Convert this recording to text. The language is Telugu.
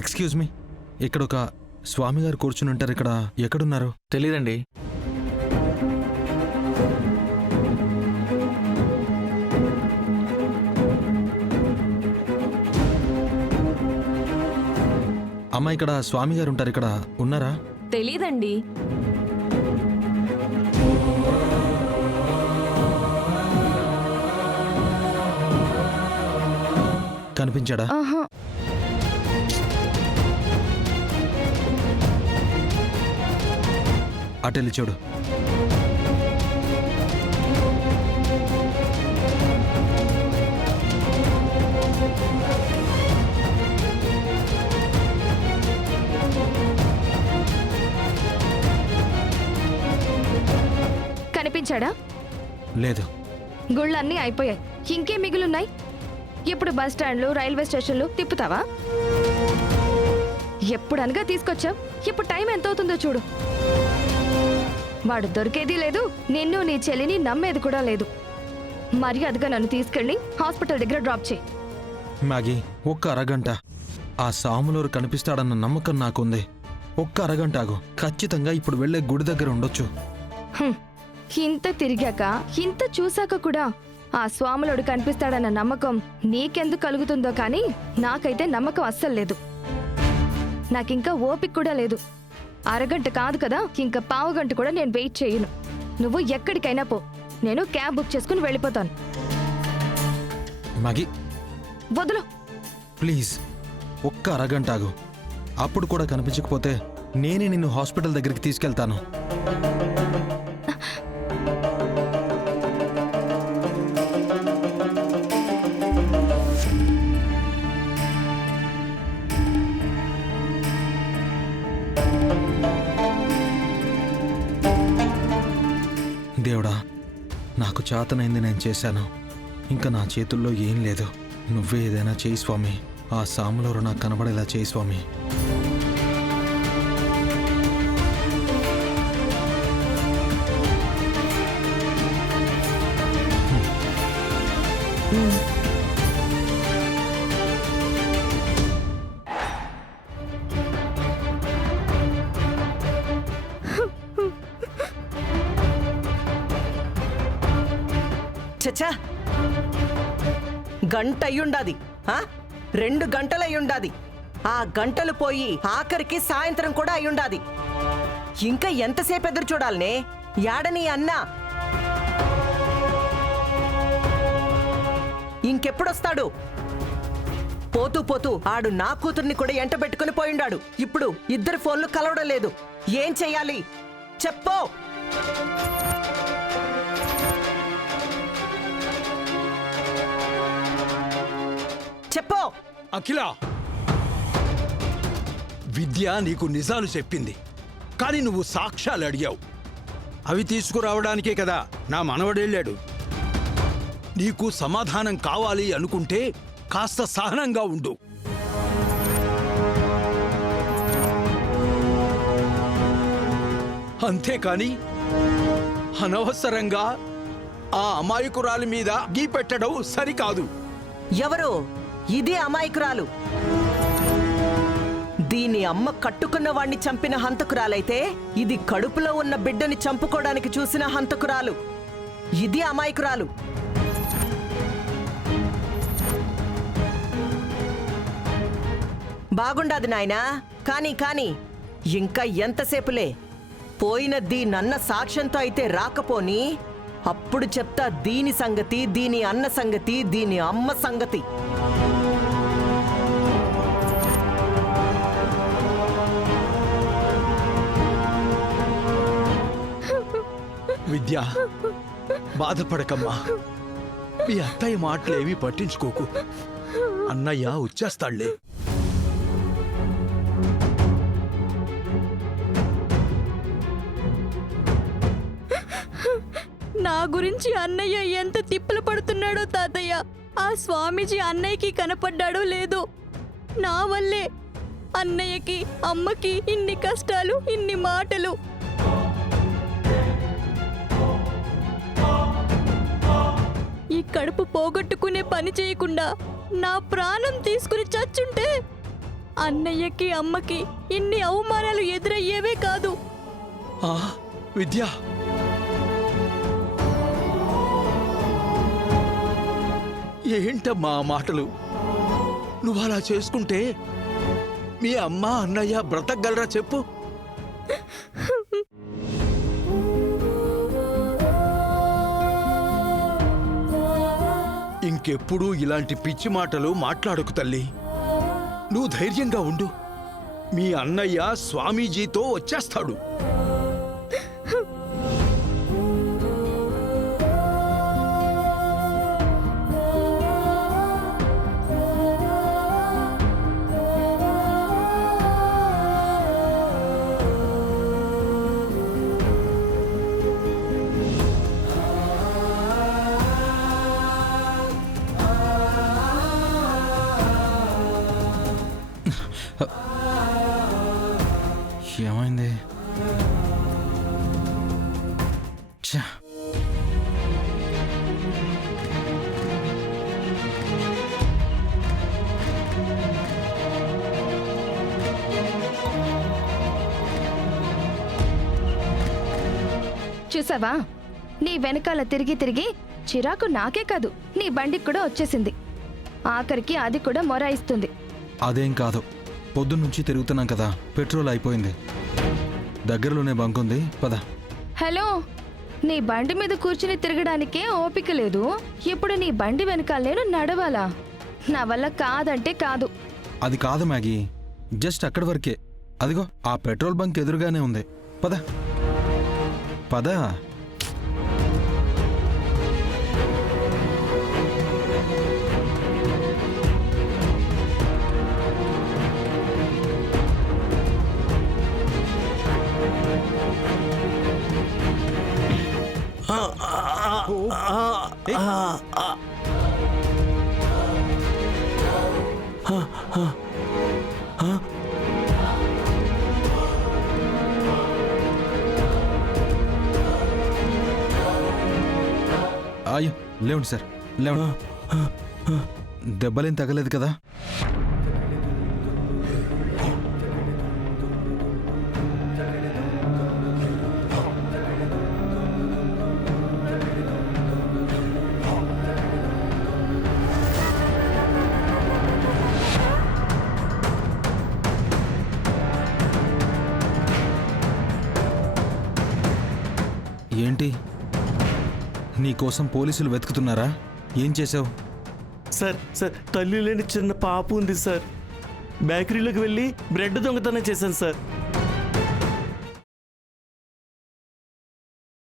ఎక్స్క్యూజ్ మీ, ఇక్కడ ఒక స్వామి గారు కూర్చుని ఉంటారు. ఇక్కడ ఎక్కడున్నారు? తెలీదండి. అమ్మ, ఇక్కడ స్వామి గారు ఉంటారు. ఇక్కడ ఉన్నారా? తెలీదండి. కనిపించాడా? అటెళ్ళి చూడు. కనిపించాడా? లేదు. గుళ్ళన్నీ అయిపోయాయి, ఇంకే మిగులున్నాయి. ఇప్పుడు బస్ స్టాండ్లు, రైల్వే స్టేషన్లు తిప్పుతావా? ఎప్పుడనగా తీసుకొచ్చావు, ఇప్పుడు టైం ఎంత అవుతుందో చూడు. వాడు దొరికేది లేదు, నిన్ను నీ చెల్లిని నమ్మేది కూడా లేదు. మర్యాదగా నన్ను తీసుకెళ్ళి హాస్పిటల్ దగ్గర డ్రాప్ చేయి. మ్యాగీ, ఒక్క అరగంట. ఆ సాములూరు కనిపిస్తాడన్న నమ్మకం నాకుంది. ఒక్క అరగంట ఆగు. ఖచ్చితంగా ఇప్పుడు వెళ్లే గుడి దగ్గర ఉండొచ్చు. ఇంత తిరిగాక, ఇంత చూశాక కూడా ఆ స్వాములోడు కనిపిస్తాడన్న నమ్మకం నీకెందుకు కలుగుతుందో కానీ నాకైతే నమ్మకం అస్సలు లేదు. నాకింకా ఓపిక కూడా లేదు. అరగంట కాదు కదా, ఇంకా పావుగంట కూడా నేను వెయిట్ చేయను. నువ్వు ఎక్కడికైనా పో, నేను క్యాబ్ బుక్ చేసుకుని వెళ్ళిపోతాను. మ్యాగీ, వదులు ప్లీజ్. ఒక్క అరగంట ఆగు. అప్పుడు కూడా కనిపించకపోతే నేనే నిన్ను హాస్పిటల్ దగ్గరికి తీసుకెళ్తాను. దేవుడా, నాకు చేతనైంది నేను చేశాను. ఇంకా నా చేతుల్లో ఏం లేదు. నువ్వే ఏదైనా చేయి స్వామి. ఆ సాములూరు నాకు కనబడేలా చేయి స్వామి. చచ్చా, గంట అయ్యుండాది, 2 గంటలయ్యుండాది. ఆ గంటలు పోయి ఆఖరికి సాయంత్రం కూడా అయ్యుండాది. ఇంకా ఎంతసేపు ఎదురు చూడాలనే? యాడని అన్నా ఇంకెప్పుడొస్తాడు? పోతూ పోతూ ఆడు నా కూతుర్ని కూడా ఎంట పెట్టుకుని పోయిండాడు. ఇప్పుడు ఇద్దరు ఫోన్లు కలవడం లేదు. ఏం చెయ్యాలి చెప్పో. చెప్పో. అఖిల, విద్య నీకు నిజాలు చెప్పింది, కానీ నువ్వు సాక్ష్యాలు అడిగావు. అవి తీసుకురావడానికే కదా నా మనవడెళ్ళాడు. నీకు సమాధానం కావాలి అనుకుంటే కాస్త సహనంగా ఉండు. అంతేకాని అనవసరంగా ఆ అమాయకురాలి మీద గీ పెట్టడం సరికాదు. ఎవరు? ఇదే అమాయకురాలు. దీని అమ్మ కట్టుకున్న వాణ్ణి చంపిన హంతకురాలైతే, ఇది కడుపులో ఉన్న బిడ్డని చంపుకోవడానికి చూసిన హంతకురాలు. ఇది అమాయకురాలు. బాగుండాది నాయనా. కానీ ఇంకా ఎంతసేపులే? పోయిన దీనన్న సాక్ష్యంతో అయితే రాకపోని, అప్పుడు చెప్తా దీని సంగతి, దీని అన్న సంగతి, దీని అమ్మ సంగతి. విద్య, బాధపడకమ్మా. మీ అత్తయ్య మాటలేవి పట్టించుకోకు. అన్నయ్య వచ్చేస్తాళ్లే. నా గురించి అన్నయ్య ఎంత తిప్పలు పడుతున్నాడో తాతయ్య. ఆ స్వామీజీ అన్నయ్యకి కనపడ్డాడో లేదో. నా వల్లే అన్నయ్యకి, అమ్మకి ఇన్ని కష్టాలు, ఇన్ని మాటలు. ఈ కడుపు పోగొట్టుకునే పని చేయకుండా నా ప్రాణం తీసుకుని చచ్చుంటే అన్నయ్యకి అమ్మకి ఇన్ని అవమానాలు ఎదురయ్యేవే కాదు. ఆ, విద్య, ఏంటమ్మా ఆ మాటలు? నువ్వు అలా చేసుకుంటే మీ అమ్మ అన్నయ్య బ్రతకగలరా చెప్పు? ఇంకెప్పుడు ఇలాంటి పిచ్చి మాటలు మాట్లాడకు తల్లి. నువ్వు ధైర్యంగా ఉండు. మీ అన్నయ్య స్వామీజీతో వచ్చేస్తాడు. ఏమైంది? ఛ! చూసావా, నీ వెనకాల తిరిగి తిరిగి చిరాకు నాకే కాదు నీ బండికి కూడా వచ్చేసింది. ఆఖరికి అది కూడా మొరాయిస్తుంది. అదేం కాదు, పొద్దున్నుంచి తిరుగుతున్నాం కదా, పెట్రోల్ అయిపోయింది. దగ్గరలోనే బంక్ ఉంది, పద. హలో, నీ బండి మీద కూర్చుని తిరగడానికే ఓపిక లేదు. ఇప్పుడు నీ బండి వెనకాల నేను నడవాలా? నా వల్ల కాదంటే కాదు. అది కాదు మ్యాగీ, జస్ట్ అక్కడి వరకే. అదిగో ఆ పెట్రోల్ బంక్ ఎదురుగానే ఉంది, పద పద. అయ్యో లేవండి సార్, లేవండి. దెబ్బలేం తగలేదు కదా? ఏంటి, నీకోసం పోలీసులు వెతుకుతున్నారా? ఏం చేసావు? సార్ సార్ తల్లి లేని చిన్న పాప ఉంది సార్. బేకరీలోకి వెళ్ళి బ్రెడ్ దొంగతనం చేశాను సార్.